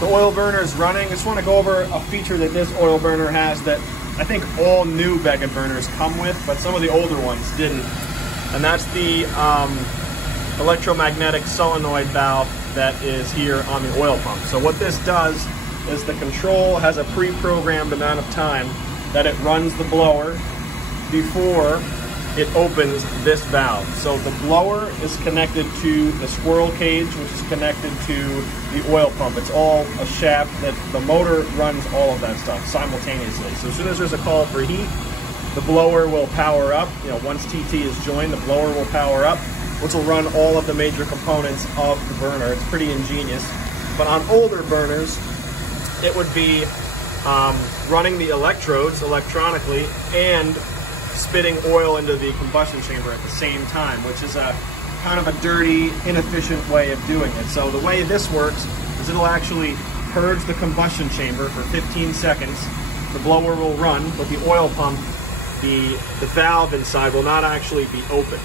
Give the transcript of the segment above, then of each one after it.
the oil burner is running. I just want to go over a feature that this oil burner has that I think all new Beckett burners come with, but some of the older ones didn't. And that's the electromagnetic solenoid valve that is here on the oil pump. So what this does is the control has a pre-programmed amount of time that it runs the blower before it opens this valve. So the blower is connected to the squirrel cage, which is connected to the oil pump. It's all a shaft that the motor runs all of that stuff simultaneously. So as soon as there's a call for heat, the blower will power up. You know, once TT is joined, the blower will power up, which will run all of the major components of the burner. It's pretty ingenious. But on older burners, it would be running the electrodes electronically and spitting oil into the combustion chamber at the same time, which is a kind of a dirty, inefficient way of doing it. So the way this works is it'll actually purge the combustion chamber for 15 seconds. The blower will run, but the oil pump, the valve inside will not actually be open.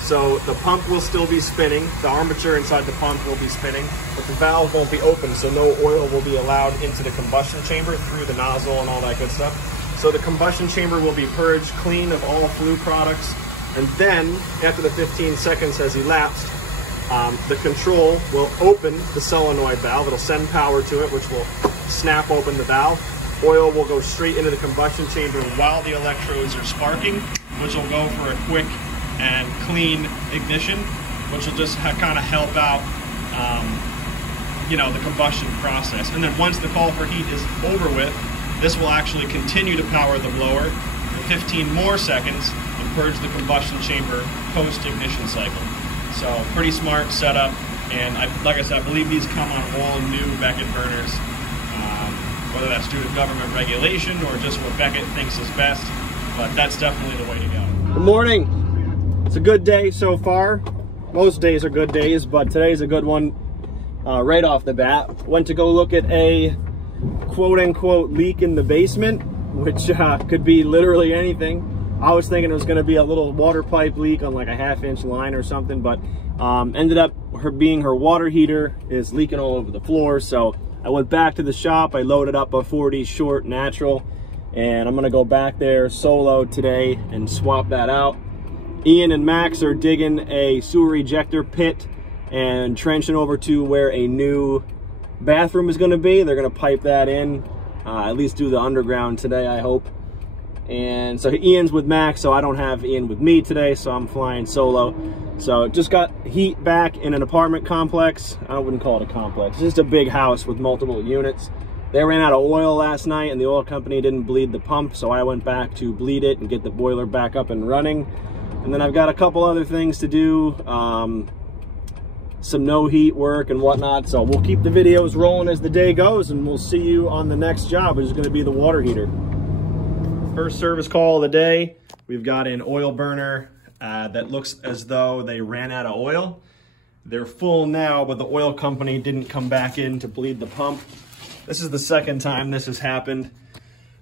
So the pump will still be spinning, the armature inside the pump will be spinning, but the valve won't be open, so no oil will be allowed into the combustion chamber through the nozzle and all that good stuff. So the combustion chamber will be purged clean of all flue products, and then after the 15 seconds has elapsed, the control will open the solenoid valve. It'll send power to it, which will snap open the valve. Oil will go straight into the combustion chamber while the electrodes are sparking, which will go for a quick and clean ignition, which will just kind of help out you know, the combustion process. And then once the call for heat is over with, this will actually continue to power the blower for 15 more seconds and purge the combustion chamber post-ignition cycle. So pretty smart setup, and like I said, I believe these come on all new Beckett burners, whether that's due to government regulation or just what Beckett thinks is best, but that's definitely the way to go. Good morning. It's a good day so far. Most days are good days, but today's a good one right off the bat. Went to go look at a quote-unquote leak in the basement, which could be literally anything. I was thinking it was going to be a little water pipe leak on like a half-inch line or something, but ended up being her water heater is leaking all over the floor. So I went back to the shop, I loaded up a 40 short natural, and I'm going to go back there solo today and swap that out. Ian and Max are digging a sewer ejector pit and trenching over to where a new bathroom is going to be. They're going to pipe that in, at least do the underground today, I hope. And so Ian's with Max, so I don't have Ian with me today, so I'm flying solo. So just got heat back in an apartment complex. I wouldn't call it a complex, it's just a big house with multiple units. They ran out of oil last night and the oil company didn't bleed the pump, so I went back to bleed it and get the boiler back up and running. And then I've got a couple other things to do, some no heat work and whatnot. So we'll keep the videos rolling as the day goes, and we'll see you on the next job, which is going to be the water heater. First service call of the day. We've got an oil burner that looks as though they ran out of oil. They're full now, but the oil company didn't come back in to bleed the pump. This is the second time this has happened.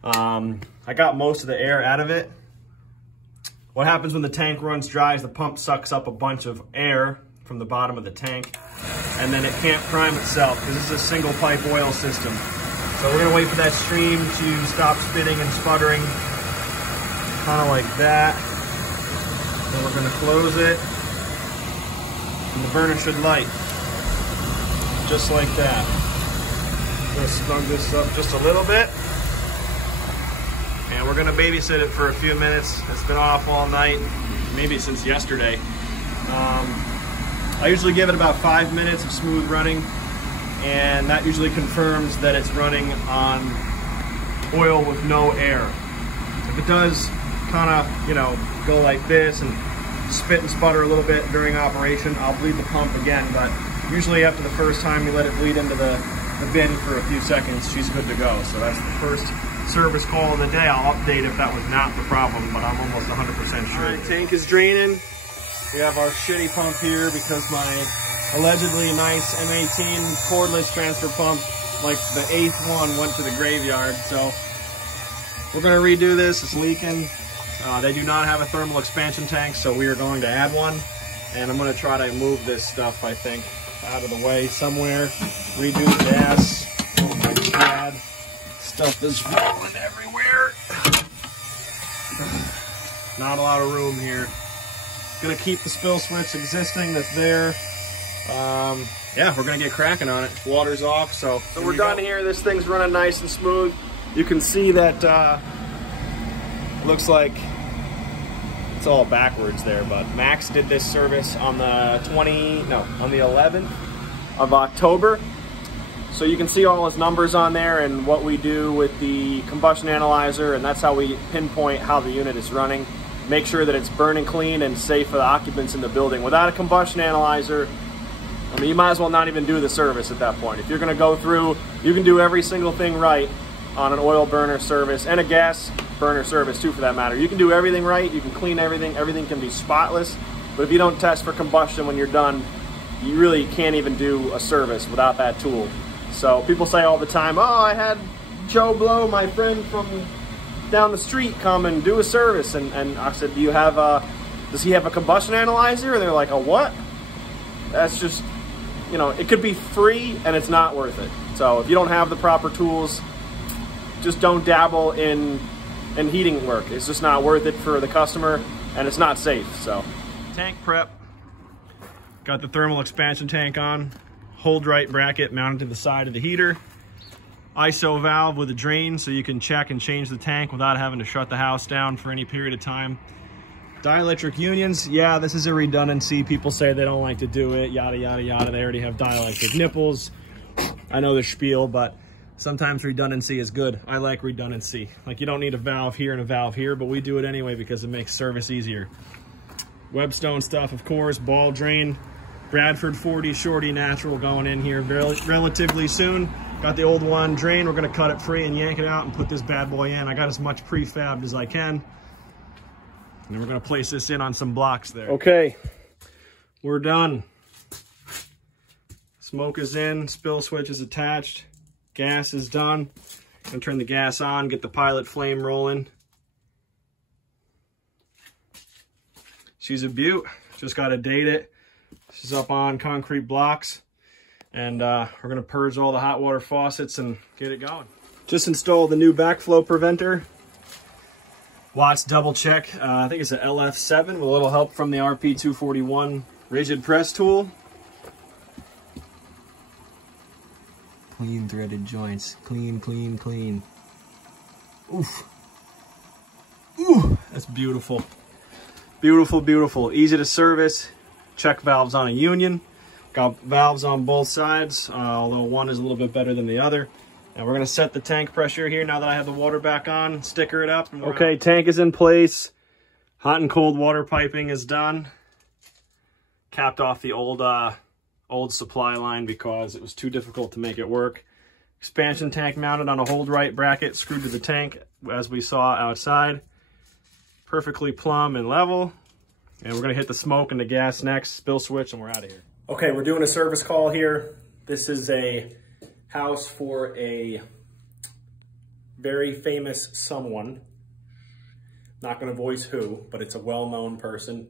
I got most of the air out of it. What happens when the tank runs dry is the pump sucks up a bunch of air from the bottom of the tank, and then it can't prime itself because this is a single pipe oil system. So we're gonna wait for that stream to stop spitting and sputtering, kind of like that. Then we're gonna close it, and the burner should light, just like that. I'm gonna snug this up just a little bit, and we're gonna babysit it for a few minutes. It's been off all night, maybe since yesterday. I usually give it about 5 minutes of smooth running, and that usually confirms that it's running on oil with no air. If it does kind of, you know, go like this and spit and sputter a little bit during operation, I'll bleed the pump again, but usually after the first time you let it bleed into the bin for a few seconds, she's good to go. So that's the first service call of the day. I'll update if that was not the problem, but I'm almost 100% sure. All right, tank is draining. We have our shitty pump here because my allegedly nice M18 cordless transfer pump, like the 8th one, went to the graveyard. So we're gonna redo this, it's leaking. They do not have a thermal expansion tank, so we are going to add one. And I'm gonna try to move this stuff, I think. out of the way somewhere. Redo the gas. Oh my God. Stuff is falling everywhere. Not a lot of room here. Gonna keep the spill switch existing that's there. Yeah, we're gonna get cracking on it. Water's off, so we're done here. This thing's running nice and smooth. You can see that looks like it's all backwards there, but Max did this service on the 11th of October. So you can see all his numbers on there and what we do with the combustion analyzer, and that's how we pinpoint how the unit is running. Make sure that it's burning clean and safe for the occupants in the building. Without a combustion analyzer, I mean, you might as well not even do the service at that point. If you're gonna go through, you can do every single thing right on an oil burner service and a gas burner service too, for that matter. You can do everything right, you can clean everything, everything can be spotless, but if you don't test for combustion when you're done, you really can't even do a service without that tool. So people say all the time, oh, I had Joe Blow, my friend from down the street, come and do a service, and I said, do you have does he have a combustion analyzer? And they're like, a what? That's just, you know, it could be free and it's not worth it. So if you don't have the proper tools, just don't dabble in heating work. It's just not worth it for the customer, and it's not safe. So tank prep, got the thermal expansion tank on, hold right bracket mounted to the side of the heater, ISO valve with a drain so you can check and change the tank without having to shut the house down for any period of time. Dielectric unions, yeah, this is a redundancy. People say they don't like to do it, yada, yada, yada. They already have dielectric nipples. I know the spiel, but sometimes redundancy is good. I like redundancy. Like, you don't need a valve here and a valve here, but we do it anyway because it makes service easier. Webstone stuff, of course, ball drain. Bradford 40 shorty natural going in here relatively soon. Got the old one drain. We're gonna cut it free and yank it out and put this bad boy in. I got as much prefabbed as I can. And then we're gonna place this in on some blocks there. Okay, we're done. Smoke is in, spill switch is attached. Gas is done. Gonna turn the gas on, get the pilot flame rolling. She's a beaut. Just gotta date it. This is up on concrete blocks, and we're gonna purge all the hot water faucets and get it going. Just installed the new backflow preventer. Watts double check. I think it's an LF7 with a little help from the RP241 rigid press tool. Clean threaded joints. Clean, clean, clean. Oof. Ooh, that's beautiful. Beautiful, beautiful. Easy to service. Check valves on a union. Got valves on both sides, although one is a little bit better than the other. And we're gonna set the tank pressure here now that I have the water back on, sticker it up. And okay, tank is in place. Hot and cold water piping is done. Capped off the old supply line because it was too difficult to make it work. Expansion tank mounted on a hold right bracket, screwed to the tank as we saw outside. Perfectly plumb and level. And we're gonna hit the smoke and the gas next, spill switch, and we're out of here. Okay, we're doing a service call here. This is a house for a very famous someone. Not gonna voice who, but it's a well-known person.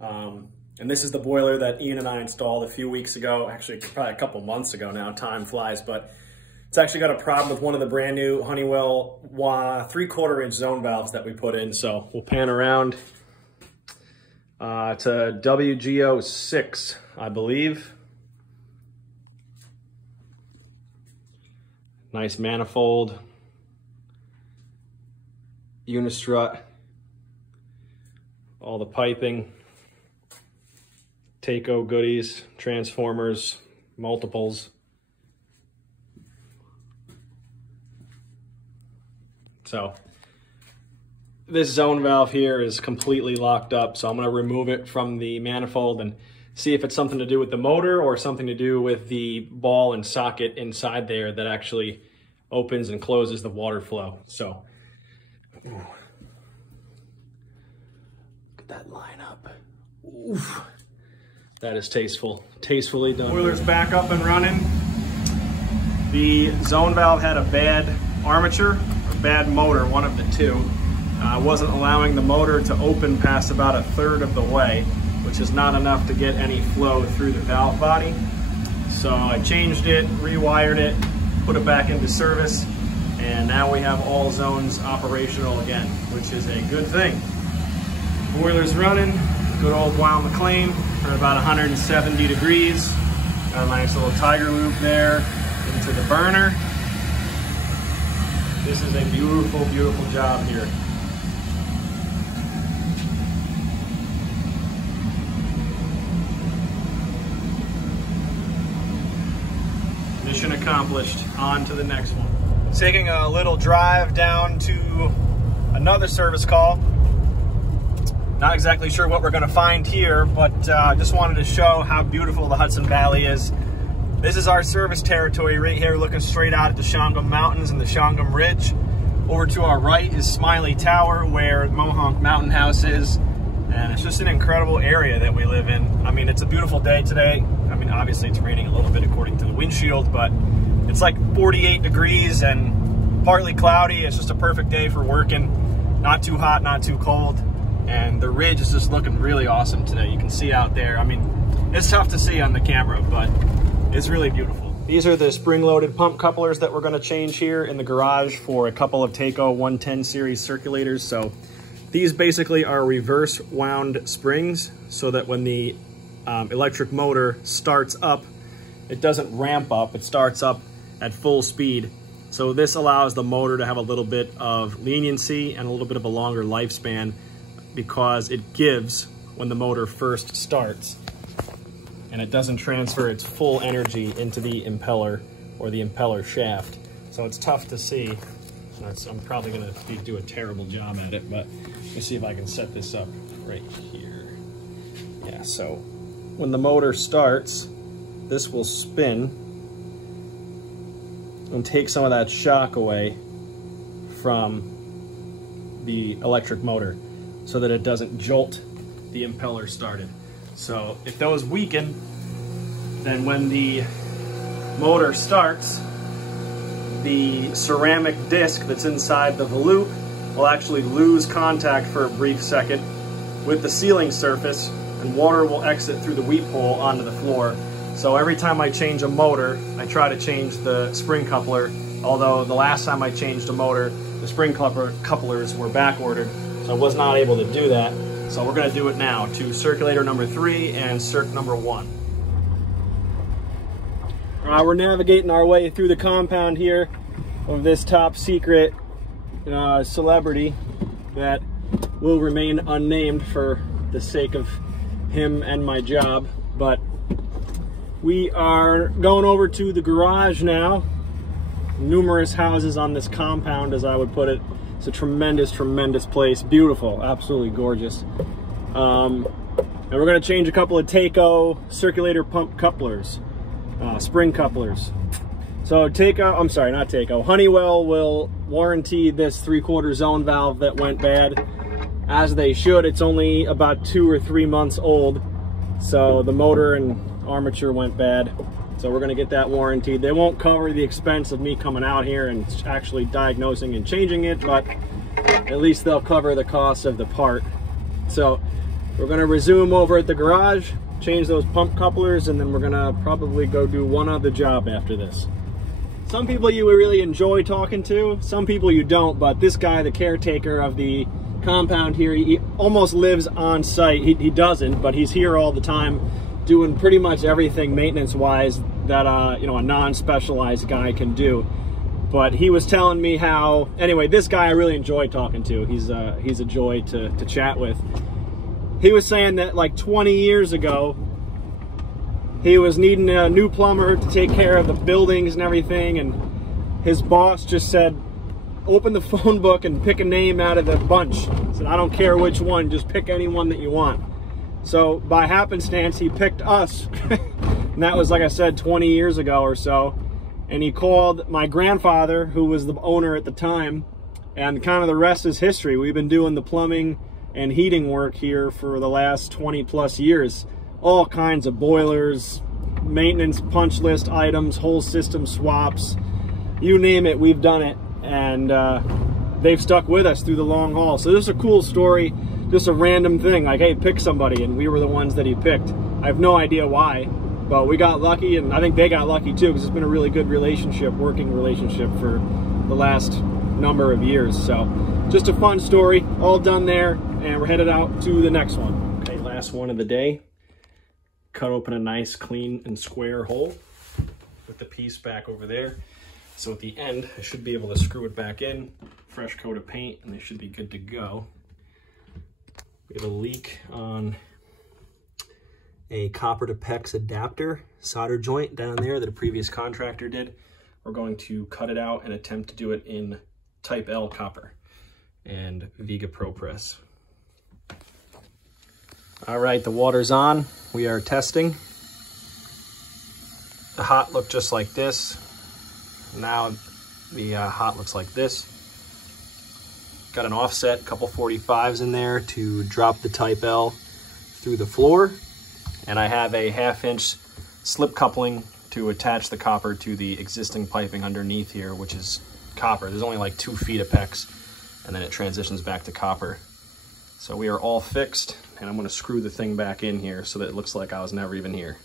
And this is the boiler that Ian and I installed a few weeks ago, actually probably a couple months ago now, time flies, but it's actually got a problem with one of the brand new Honeywell 3/4 inch zone valves that we put in. So we'll pan around. It's a WGO6, I believe. Nice manifold. Unistrut. All the piping. Taco goodies, transformers, multiples. So this zone valve here is completely locked up, so I'm going to remove it from the manifold and see if it's something to do with the motor or something to do with the ball and socket inside there that actually opens and closes the water flow. So, ooh. Look at that line up. Oof. That is tasteful, tastefully done. Boiler's back up and running. The zone valve had a bad armature, or bad motor, one of the two. Wasn't allowing the motor to open past about 1/3 of the way, which is not enough to get any flow through the valve body. So I changed it, rewired it, put it back into service, and now we have all zones operational again, which is a good thing. Boiler's running, good old Wow McLean, for about 170 degrees. Got a nice little tiger loop there into the burner. This is a beautiful, beautiful job here. Mission accomplished. On to the next one. Taking a little drive down to another service call. Not exactly sure what we're going to find here, but just wanted to show how beautiful the Hudson Valley is. This is our service territory right here, looking straight out at the Shawangum Mountains and the Shawangum Ridge. Over to our right is Smiley Tower, where Mohonk Mountain House is. And it's just an incredible area that we live in. I mean, it's a beautiful day today. I mean, obviously it's raining a little bit according to the windshield, but it's like 48 degrees and partly cloudy. It's just a perfect day for working. Not too hot, not too cold. And the ridge is just looking really awesome today. You can see out there. I mean, it's tough to see on the camera, but it's really beautiful. These are the spring-loaded pump couplers that we're going to change here in the garage for a couple of Taco 110 series circulators. So these basically are reverse wound springs so that when the electric motor starts up, it doesn't ramp up, it starts up at full speed. So this allows the motor to have a little bit of leniency and a little bit of a longer lifespan because it gives when the motor first starts and it doesn't transfer its full energy into the impeller or the impeller shaft. So it's tough to see. I'm probably gonna do a terrible job at it, but let me see if I can set this up right here. Yeah, so when the motor starts, this will spin and take some of that shock away from the electric motor so that it doesn't jolt the impeller started. So if those weaken, then when the motor starts, the ceramic disc that's inside the volute will actually lose contact for a brief second with the sealing surface, and water will exit through the weep hole onto the floor. So every time I change a motor, I try to change the spring coupler, although the last time I changed a motor, the spring couplers were back ordered, so I was not able to do that. So we're going to do it now to circulator number 3 and circ number 1. We're navigating our way through the compound here of this top secret celebrity that will remain unnamed for the sake of him and my job. But we are going over to the garage now. Numerous houses on this compound, as I would put it. It's a tremendous, tremendous place. Beautiful, absolutely gorgeous. And we're going to change a couple of Taco circulator pump couplers, spring couplers. So Honeywell will warranty this 3/4 zone valve that went bad, as they should. It's only about 2 or 3 months old. So the motor and armature went bad. So we're gonna get that warranted. They won't cover the expense of me coming out here and actually diagnosing and changing it, but at least they'll cover the cost of the part. So we're gonna resume over at the garage, change those pump couplers, and then we're gonna probably go do one other job after this. Some people you really enjoy talking to, some people you don't, but this guy, the caretaker of the compound here, he almost lives on site. He doesn't, but he's here all the time doing pretty much everything maintenance-wise that a non-specialized guy can do. But he was telling me how, anyway, this guy I really enjoy talking to. He's a joy to chat with. He was saying that like 20 years ago, he was needing a new plumber to take care of the buildings and everything, and his boss just said, open the phone book and pick a name out of the bunch. He said, I don't care which one, just pick any one that you want. So by happenstance, he picked us. And that was, like I said, 20 years ago or so. And he called my grandfather, who was the owner at the time, and kind of the rest is history. We've been doing the plumbing and heating work here for the last 20 plus years. All kinds of boilers, maintenance punch list items, whole system swaps, you name it, we've done it. And they've stuck with us through the long haul. So this is a cool story, just a random thing, like, hey, pick somebody, and we were the ones that he picked. I have no idea why, But we got lucky, and I think they got lucky too, because it's been a really good relationship, working relationship for the last number of years. So just a fun story, all done there, and we're headed out to the next one. Okay, last one of the day. Cut open a nice clean and square hole with the piece back over there. So at the end, I should be able to screw it back in, fresh coat of paint, and they should be good to go. We have a leak on a copper to PEX adapter solder joint down there that a previous contractor did. We're going to cut it out and attempt to do it in type L copper and Viga Pro Press. All right, the water's on. We are testing. The hot looked just like this. Now the hot looks like this. Got an offset, couple 45s in there to drop the type L through the floor. And I have a 1/2 inch slip coupling to attach the copper to the existing piping underneath here, which is copper. There's only like 2 feet of PEX, and then it transitions back to copper. So we are all fixed, and I'm gonna screw the thing back in here so that it looks like I was never even here.